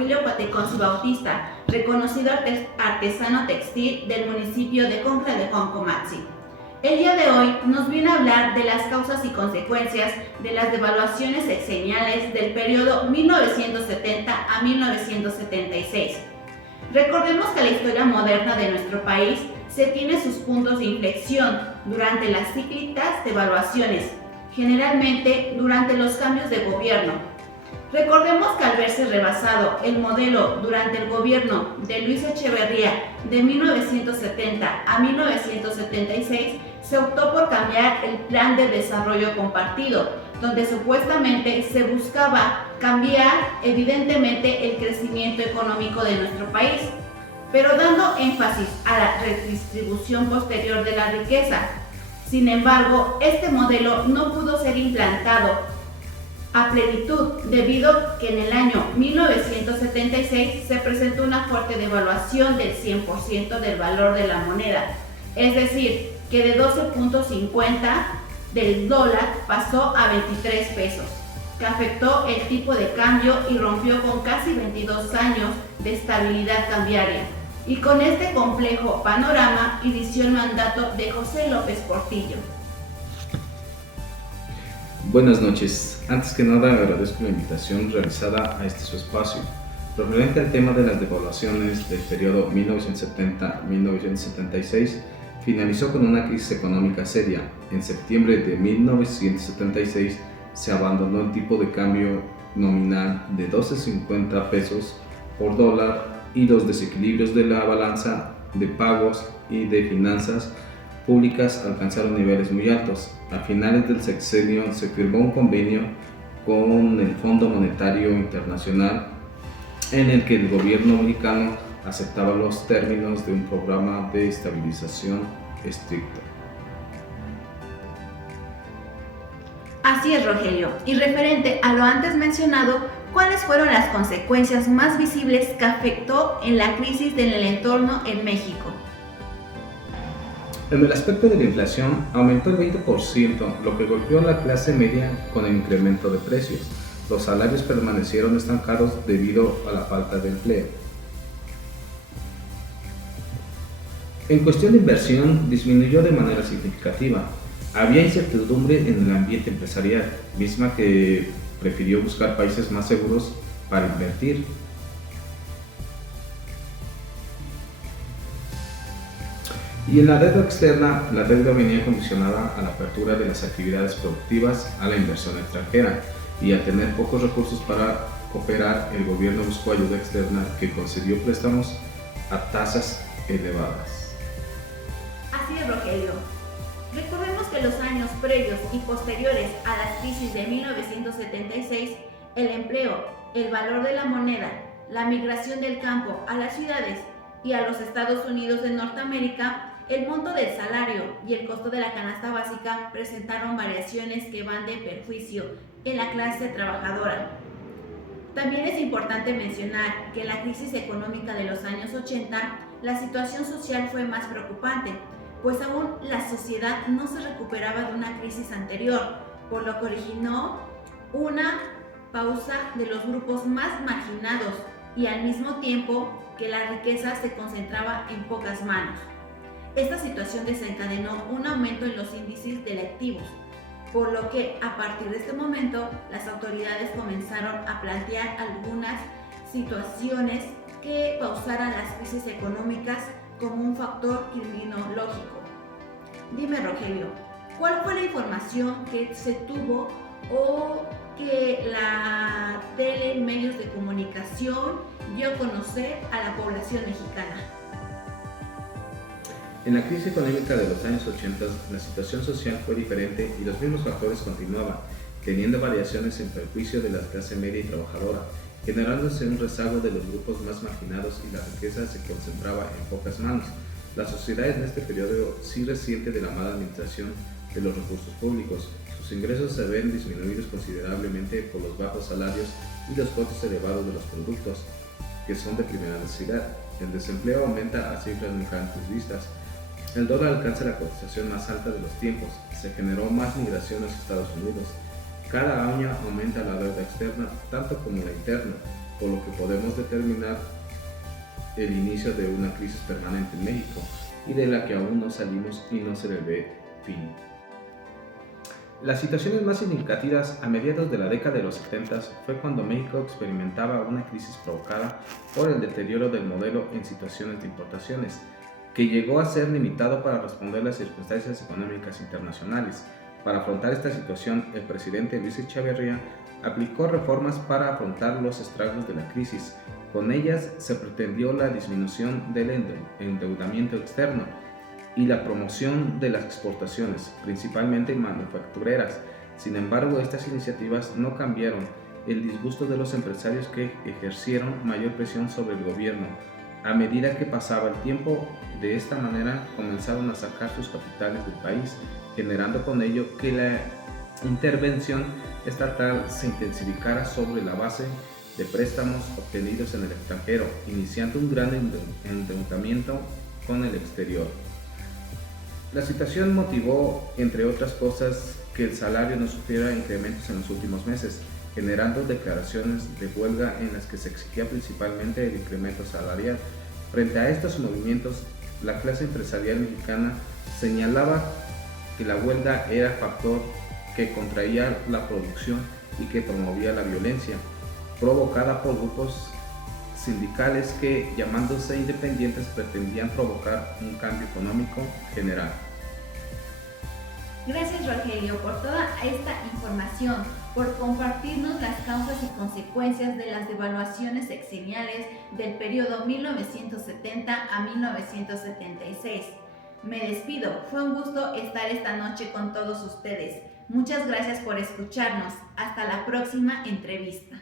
Rogelio Pateconci Bautista, reconocido artesano textil del municipio de Concla de Juancomatzi. El día de hoy nos viene a hablar de las causas y consecuencias de las devaluaciones sexeniales del periodo 1970 a 1976. Recordemos que la historia moderna de nuestro país se tiene sus puntos de inflexión durante las cíclicas devaluaciones, generalmente durante los cambios de gobierno. Recordemos que al verse rebasado el modelo durante el gobierno de Luis Echeverría de 1970 a 1976, se optó por cambiar el Plan de Desarrollo Compartido, donde supuestamente se buscaba cambiar evidentemente el crecimiento económico de nuestro país, pero dando énfasis a la redistribución posterior de la riqueza. Sin embargo, este modelo no pudo ser implantado a plenitud debido que en el año 1976 se presentó una fuerte devaluación del 100% del valor de la moneda, es decir, que de 12.50 del dólar pasó a 23 pesos, que afectó el tipo de cambio y rompió con casi 22 años de estabilidad cambiaria. Y con este complejo panorama inició el mandato de José López Portillo. Buenas noches. Antes que nada agradezco la invitación realizada a este su espacio. Referente al tema de las devaluaciones del periodo 1970-1976, finalizó con una crisis económica seria. En septiembre de 1976 se abandonó el tipo de cambio nominal de 12.50 pesos por dólar y los desequilibrios de la balanza de pagos y de finanzas públicas alcanzaron niveles muy altos. A finales del sexenio se firmó un convenio con el Fondo Monetario Internacional en el que el gobierno mexicano aceptaba los términos de un programa de estabilización estricto. Así es, Rogelio. Y referente a lo antes mencionado, ¿cuáles fueron las consecuencias más visibles que afectó en la crisis en el entorno en México? En el aspecto de la inflación, aumentó el 20%, lo que golpeó a la clase media con el incremento de precios. Los salarios permanecieron estancados debido a la falta de empleo. En cuestión de inversión, disminuyó de manera significativa. Había incertidumbre en el ambiente empresarial, misma que prefirió buscar países más seguros para invertir. Y en la deuda externa, la deuda venía condicionada a la apertura de las actividades productivas a la inversión extranjera, y al tener pocos recursos para cooperar, el gobierno buscó ayuda externa que concedió préstamos a tasas elevadas. Así es, Rogelio. Recordemos que los años previos y posteriores a la crisis de 1976, el empleo, el valor de la moneda, la migración del campo a las ciudades y a los Estados Unidos de Norteamérica, el monto del salario y el costo de la canasta básica presentaron variaciones que van de perjuicio en la clase trabajadora. También es importante mencionar que en la crisis económica de los años 80, la situación social fue más preocupante, pues aún la sociedad no se recuperaba de una crisis anterior, por lo que originó una pausa de los grupos más marginados y al mismo tiempo que la riqueza se concentraba en pocas manos. Esta situación desencadenó un aumento en los índices delictivos, por lo que a partir de este momento las autoridades comenzaron a plantear algunas situaciones que pausaran las crisis económicas como un factor criminológico. Dime, Rogelio, ¿cuál fue la información que se tuvo o que la tele, medios de comunicación dio a conocer a la población mexicana? En la crisis económica de los años 80, la situación social fue diferente y los mismos factores continuaban, teniendo variaciones en perjuicio de la clase media y trabajadora, generándose un rezago de los grupos más marginados y la riqueza se concentraba en pocas manos. La sociedad en este periodo sí resiente de la mala administración de los recursos públicos. Sus ingresos se ven disminuidos considerablemente por los bajos salarios y los costos elevados de los productos, que son de primera necesidad. El desempleo aumenta a cifras nunca antes vistas. El dólar alcanza la cotización más alta de los tiempos. Se generó más migración hacia Estados Unidos. Cada año aumenta la deuda externa, tanto como la interna. por lo que podemos determinar el inicio de una crisis permanente en México y de la que aún no salimos y no se le ve fin. Las situaciones más significativas a mediados de la década de los 70 fue cuando México experimentaba una crisis provocada por el deterioro del modelo en situaciones de importaciones, que llegó a ser limitado para responder a las circunstancias económicas internacionales. Para afrontar esta situación, el presidente Luis Echeverría aplicó reformas para afrontar los estragos de la crisis. Con ellas se pretendió la disminución del endeudamiento externo y la promoción de las exportaciones, principalmente manufactureras. Sin embargo, estas iniciativas no cambiaron el disgusto de los empresarios que ejercieron mayor presión sobre el gobierno. A medida que pasaba el tiempo, de esta manera comenzaron a sacar sus capitales del país, generando con ello que la intervención estatal se intensificara sobre la base de préstamos obtenidos en el extranjero, iniciando un gran endeudamiento con el exterior. La situación motivó, entre otras cosas, que el salario no sufriera incrementos en los últimos meses, generando declaraciones de huelga en las que se exigía principalmente el incremento salarial. Frente a estos movimientos, la clase empresarial mexicana señalaba que la huelga era factor que contraía la producción y que promovía la violencia, provocada por grupos sindicales que, llamándose independientes, pretendían provocar un cambio económico general. Gracias, Rogelio, por toda esta información, por compartirnos las causas y consecuencias de las devaluaciones sexeniales del periodo 1970 a 1976. Me despido, fue un gusto estar esta noche con todos ustedes. Muchas gracias por escucharnos. Hasta la próxima entrevista.